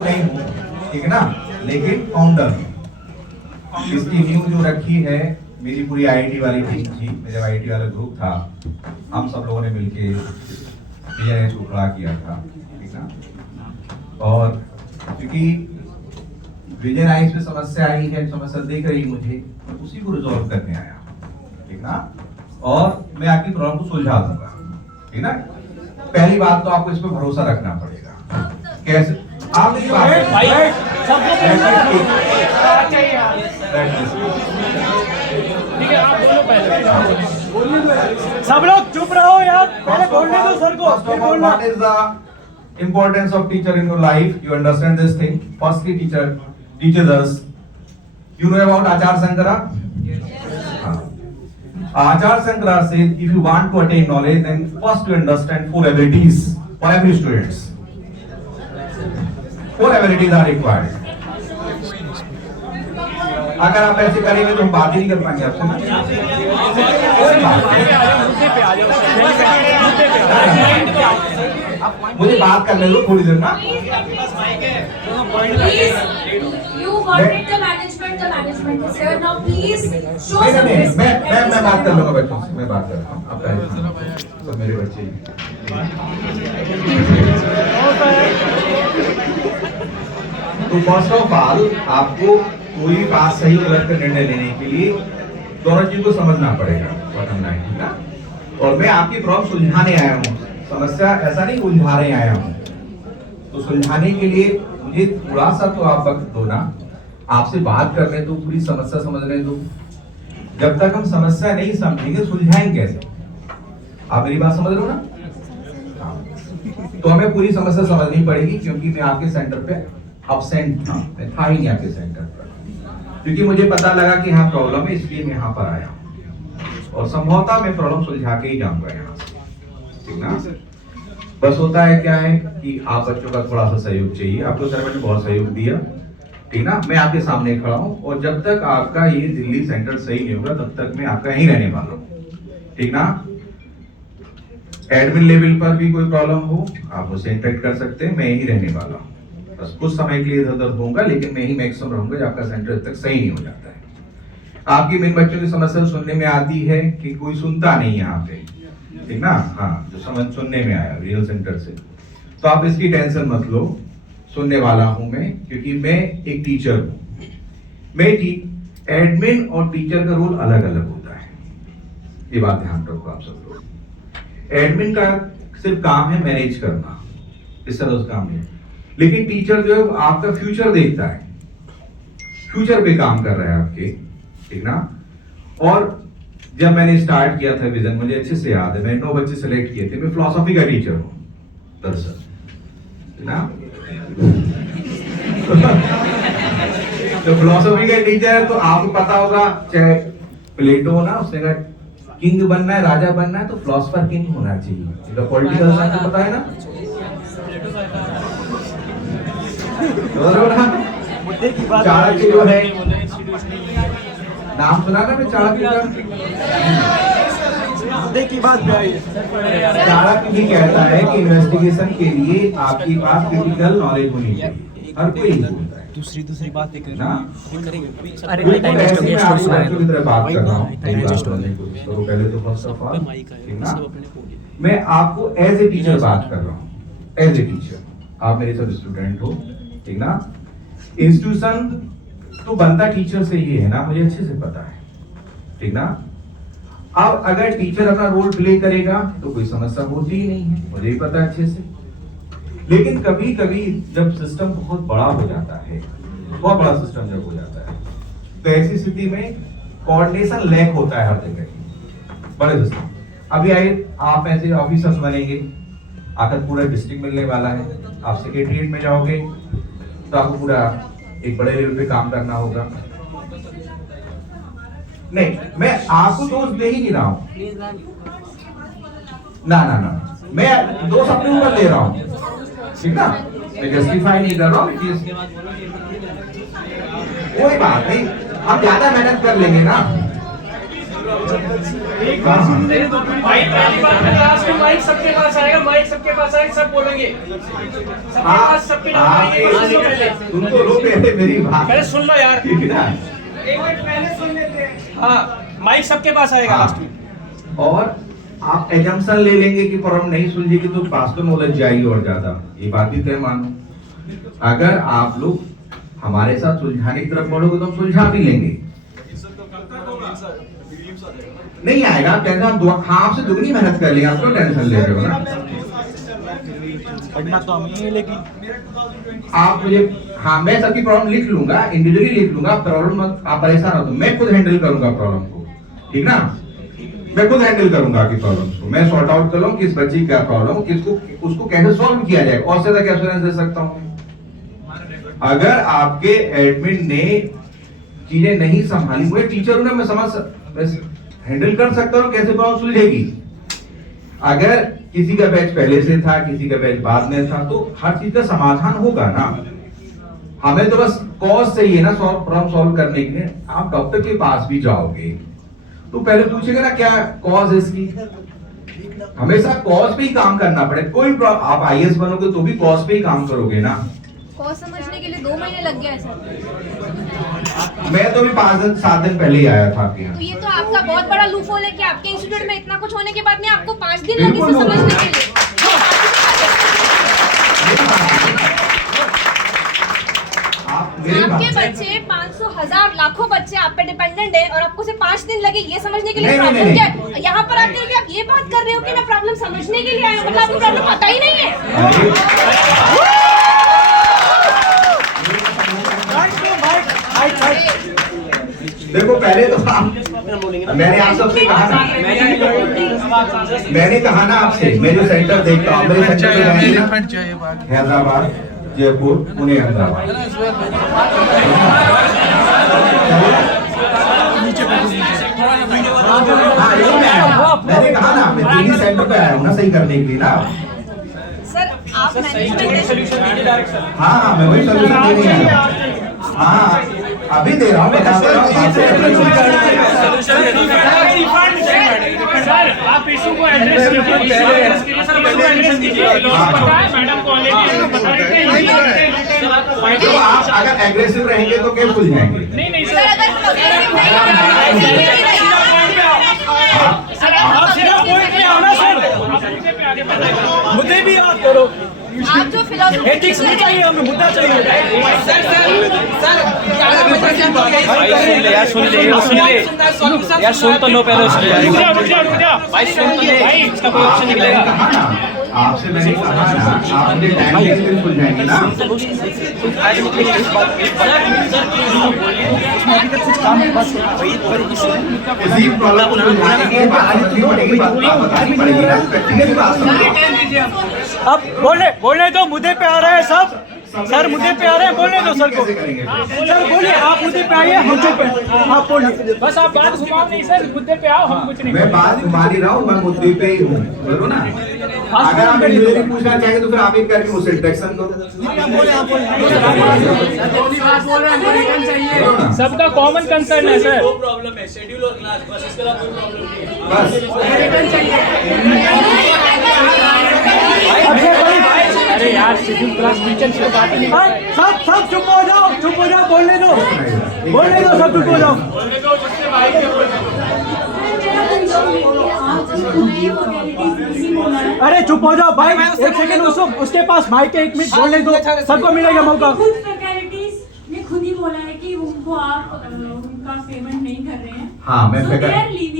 नहीं हूँ, ठीक है ना, लेकिन फाउंडर इसकी न्यू जो रखी है मेरी पूरी आईआईटी वाली टीम थी, मेरे आईआईटी वाला ग्रुप था, हम सब लोगों ने मिलके विजय को खड़ा किया था, ठीक ना। और क्योंकि विजय आइस में समस्या आई है, समस्या देख रही मुझे, मैं उसी को रिजॉल्व करने आया, ठीक ना। और मैं आपकी प्रॉब्लम को सुलझा दूंगा, ठीक ना। पहली बात तो आपको इस पर भरोसा रखना पड़ेगा। कैसे आप मेरी बात सब लोग चुप रहो यार, पहले बोलने दो सर को। What is the importance of teacher in your life? You understand this thing? Firstly, teacher teaches us. You know about Achar Sankara? Achar Sankara says, if you want to attain knowledge, then first you understand 4 abilities for every student. 4 abilities are required. अगर आप ऐसे करेंगे तो हम बात ही नहीं कर पाएंगे आपसे। मुझे बात करने दो थोड़ी देर ना। You wanted the management is here now. Please show some नहीं, respect. मैं बात कर लूंगा बच्चों से, मैं बात कर रहा हूँ। आप तो मेरे बच्चे ही। तो फर्स्ट ऑफ ऑल आपको कोई भी बात सही और गलत का निर्णय लेने के लिए दोनों चीज को समझना पड़ेगा, बटन लाइन, ठीक ना। और मैं आपकी प्रॉब्लम सुलझाने आया हूँ, समस्या ऐसा नहीं उलझाने आया हूँ। तो सुलझाने के लिए मुझे थोड़ा सा तो आप वक्त दो ना, आपसे बात करने दो, पूरी समस्या समझने दो। जब तक हम समस्या नहीं समझेंगे सुलझाएंगे कैसे? आप मेरी बात समझ रहे हो ना? तो हमें पूरी समस्या समझनी पड़ेगी, क्योंकि मैं आपके सेंटर पे अब्सेंट था, मैं था ही नहीं आपके सेंटर पर, क्योंकि मुझे पता लगा कि हाँ प्रॉब्लम है, इसलिए मैं यहाँ पर आया हूँ। और संभवतः मैं प्रॉब्लम सुलझा के ही जाऊंगा यहाँ से, ठीक ना। बस होता है क्या है कि आप बच्चों का थोड़ा सा सहयोग चाहिए। आपको सर मैंने बहुत सहयोग दिया, ठीक ना। मैं आपके सामने खड़ा हूँ, और जब तक आपका ये दिल्ली सेंटर सही नहीं होगा तब तक मैं आपका यहीं रहने वाला हूँ, ठीक ना। एडमिन लेवल पर भी कोई प्रॉब्लम हो आप मुझसे इंटरेक्ट कर सकते हैं, मैं यहीं रहने वाला हूँ। बस कुछ समय के लिए इधर उधर होऊंगा, लेकिन मैं ही मैक्सिमम रहूंगा जब आपका सेंटर तक सही नहीं हो जाता है। आपकी मेन बच्चों की समस्या सुनने में आती है कि कोई सुनता नहीं यहाँ पे, ठीक ना। हाँ, जो समझ सुनने में आया रीजनल सेंटर से, तो आप इसकी टेंशन मत लो, सुनने वाला हूं मैं, क्योंकि मैं एक टीचर हूं। मैं एडमिन और टीचर का रोल अलग अलग होता है, ये बात ध्यान रखो आप सब लोग। एडमिन का सिर्फ काम है मैनेज करना, इस तरह उस काम नहीं। लेकिन टीचर जो है आपका फ्यूचर देखता है, फ्यूचर पे काम कर रहा है आपके, ठीक ना। और जब मैंने स्टार्ट किया था विजन, मुझे अच्छे से याद है, मैंने 9 बच्चे सेलेक्ट किए थे। मैं फिलॉसफी का टीचर हूँ दरअसल, ना। तो फिलॉसफी का टीचर है तो आपको पता होगा, चाहे प्लेटो ना, उसने कहा किंग बनना है, राजा बनना है तो फिलोसफर किंग होना चाहिए। तो पॉलिटिकल साइंस पता है ना, चाणक्य जो है, नाम सुना ना मैं चाणक्य का? की बात पे आई है। चाणक्य भी कहता है कि इन्वेस्टिगेशन के लिए आपके पास क्रिटिकल नॉलेज होनी चाहिए, हर कोई दूसरी बात कर ना। अरे मैं ऐसे में आपको बच्चों की तरह बात कर रहा हूँ, पहले तो फर्स्ट ऑफ ऑल, ठीक ना, मैं आपको एज ए टीचर बात कर रहा हूँ, एज ए टीचर। आप मेरे सब स्टूडेंट हो, ठीक ना। इंस्टीट्यूशन तो बनता टीचर से ही है ना, मुझे अच्छे से पता है, ठीक ना। अब अगर टीचर अपना रोल प्ले करेगा तो कोई समस्या होती ही नहीं है, मुझे ही पता है अच्छे से। लेकिन कभी कभी जब सिस्टम बहुत बड़ा हो जाता है, बहुत बड़ा सिस्टम जब हो जाता है, तो ऐसी स्थिति में कोऑर्डिनेशन लैक होता है हर जगह, बड़े सिस्टम। अभी आइए, आप ऐसे ऑफिसर्स बनेंगे, आकर पूरा डिस्ट्रिक्ट मिलने वाला है, आप सेक्रेटरीट में जाओगे तो आपको पूरा एक बड़े लेवल पे काम करना होगा। नहीं, मैं आपको दोष दे ही नहीं रहा हूं, ना, मैं दोष अपने ऊपर ले रहा हूं, ठीक ना। मैं जस्टिफाई नहीं कर रहा हूं, कोई बात नहीं, हम ज्यादा मेहनत कर लेंगे ना। एक बार सुन ले तो भाई पहली बात में लास्ट में माइक सबके पास आएगा, माइक सबके पास आएगा, सब बोलेंगे सबके पास, सबके नाम आएंगे। तुम तो लो पहले मेरी बात, पहले सुन लो यार, ठीक है ना? एक मिनट पहले सुन लेते हैं। हाँ, माइक सबके पास आएगा हाँ। लास्ट में। और आप एजम्पशन ले लेंगे कि प्रॉब्लम नहीं सुलझेगी तो वास्तव में उलझ जाएगी और ज्यादा, ये बात भी तय मानो। अगर आप लोग हमारे साथ सुलझाने की तरफ बढ़ोगे तो हम सुलझा भी लेंगे। नहीं आएगा टेंशन, हाँ आपसे दुगनी मेहनत कर लेंगे, आप क्यों टेंशन ले रहे हो ना? पढ़ना तो हमें ही, लेकिन आप मुझे, हाँ मैं सबकी प्रॉब्लम लिख लूंगा, इंडिविजुअली लिख लूंगा, प्रॉब्लम मत आप परेशान हो, तो मैं खुद हैंडल करूंगा प्रॉब्लम को, ठीक ना? मैं खुद हैंडल करूंगा आपकी प्रॉब्लम्स को, मैं सॉर्ट आउट करूँ किस बच्चे की क्या प्रॉब्लम, किसको उसको कैसे सॉल्व किया जाए, और से क्या एश्योरेंस दे सकता हूँ। अगर आपके एडमिन ने चीजें नहीं संभाली, मुझे टीचर हूं ना, मैं हैंडल कर सकता हूँ कैसे प्रॉब्लम सुलझेगी। अगर किसी का बैच पहले से था, किसी का बैच बाद में था, तो हर चीज का समाधान होगा ना। हमें तो बस कॉज चाहिए ना प्रॉब्लम सॉल्व करने के लिए। आप डॉक्टर के पास भी जाओगे तो पहले पूछेगा ना क्या कॉज है इसकी, हमेशा कॉज पे ही काम करना पड़े। कोई आप आईएएस बनोगे तो भी कॉज पे ही काम करोगे ना। कॉज समझने के लिए 2 महीने लग गया है सर। मैं तो भी 5-7 दिन पहले ही आया था आपके यहाँ। तो ये तो आपका बहुत बड़ा लूपहोल है कि आपके इंस्टीट्यूट में इतना कुछ होने के बाद में आपको 5 दिन लगे बिल्कुल इसे समझने के लिए। आप मेरी बात- आपके बच्चे 500 1000 लाखों बच्चे आप पे डिपेंडेंट है और आपको सिर्फ 5 दिन लगे ये समझने के लिए। नहीं, प्रॉब्लम नहीं, क्या है? यहाँ पर आते हुए आप ये बात कर रहे हो कि मैं प्रॉब्लम समझने के लिए आया हूँ, मतलब आपको प्रॉब्लम पता ही नहीं है। देखो पहले तो मैंने आप सबसे कहा ना, मैंने कहा ना आपसे, मैं जो सेंटर देखता हूँ, मेरे सेंटर में रहेंगे हैदराबाद, जयपुर, पुणे, अहमदाबाद। हाँ, ये मैंने कहा ना, मैं 3 ही सेंटर पे आया हूँ ना सही करने के लिए ना। सर आप मैनेजमेंट, हाँ मैं वही सोल्यूशन देने आया हूँ। हाँ अभी दे रहा हूँ, बता दे रहा हूँ। सर आप इशू को एड्रेस कीजिए, मैडम को तो आप अगर एग्रेसिव रहेंगे तो क्या भूल जाएंगे? नहीं सर अगर प्रोग्रेसिव नहीं आप सीधा पॉइंट पे आओ ना सर, मुद्दे भी बात करो। आप जो फिलोसफी एथिक्स नहीं चाहिए हमें, मुद्दा चाहिए। यार सुन ले यार, सुन तो लो पहले, सुन ले भाई, सुन तो ले भाई, इसका कोई ऑप्शन निकलेगा। कहा ना, आपसे मैंने कहा ना, आप मुझे टाइम देके भूल जाएंगे ना। इसी प्रॉब्लम को सुलझाने के बाद लिखनी पड़ेगी, बात बतानी पड़ेगी ना, प्रैक्टिकल बात समझो। अब बोलने दो, मुद्दे पे आ रहे हैं सब सर, मुद्दे पे आ रहे हैं, बोलने दो सर को। कैसे करेंगे? सर बोलिए, आप मुद्दे पे आइए, हम चुप हैं, आप बोलिए। बस आप बात घुमाओ नहीं सर, मुद्दे पे आओ, हम कुछ नहीं। मैं बात घुमा नहीं रहा हूँ, मैं मुद्दे पे ही हूँ, बोलो ना। अगर आप इंजीनियरिंग पूछना चाहेंगे तो फिर आप ही करके मुझसे इंट्रैक्शन करो। बोलो ना। सबका कॉमन कंसर्न है सर। प्रॉब्लम है शेड्यूल और क्लास, बस इसके अलावा कोई प्रॉब्लम नहीं है। बस अरे यार, शेड्यूल क्लास टीचर से बात नहीं। सब चुप हो जाओ, बोलने दो, सब चुप हो जाओ। अरे चुप हो जाओ भाई, एक सेकंड, उसके पास माइक है, 1 मिनट बोलने दो, सबको मिलेगा मौका। खुद फैकल्टीज ने खुद ही बोला है कि उनको आप उनका पेमेंट नहीं कर रहे हैं। हाँ, मैं So faculty- they are leaving.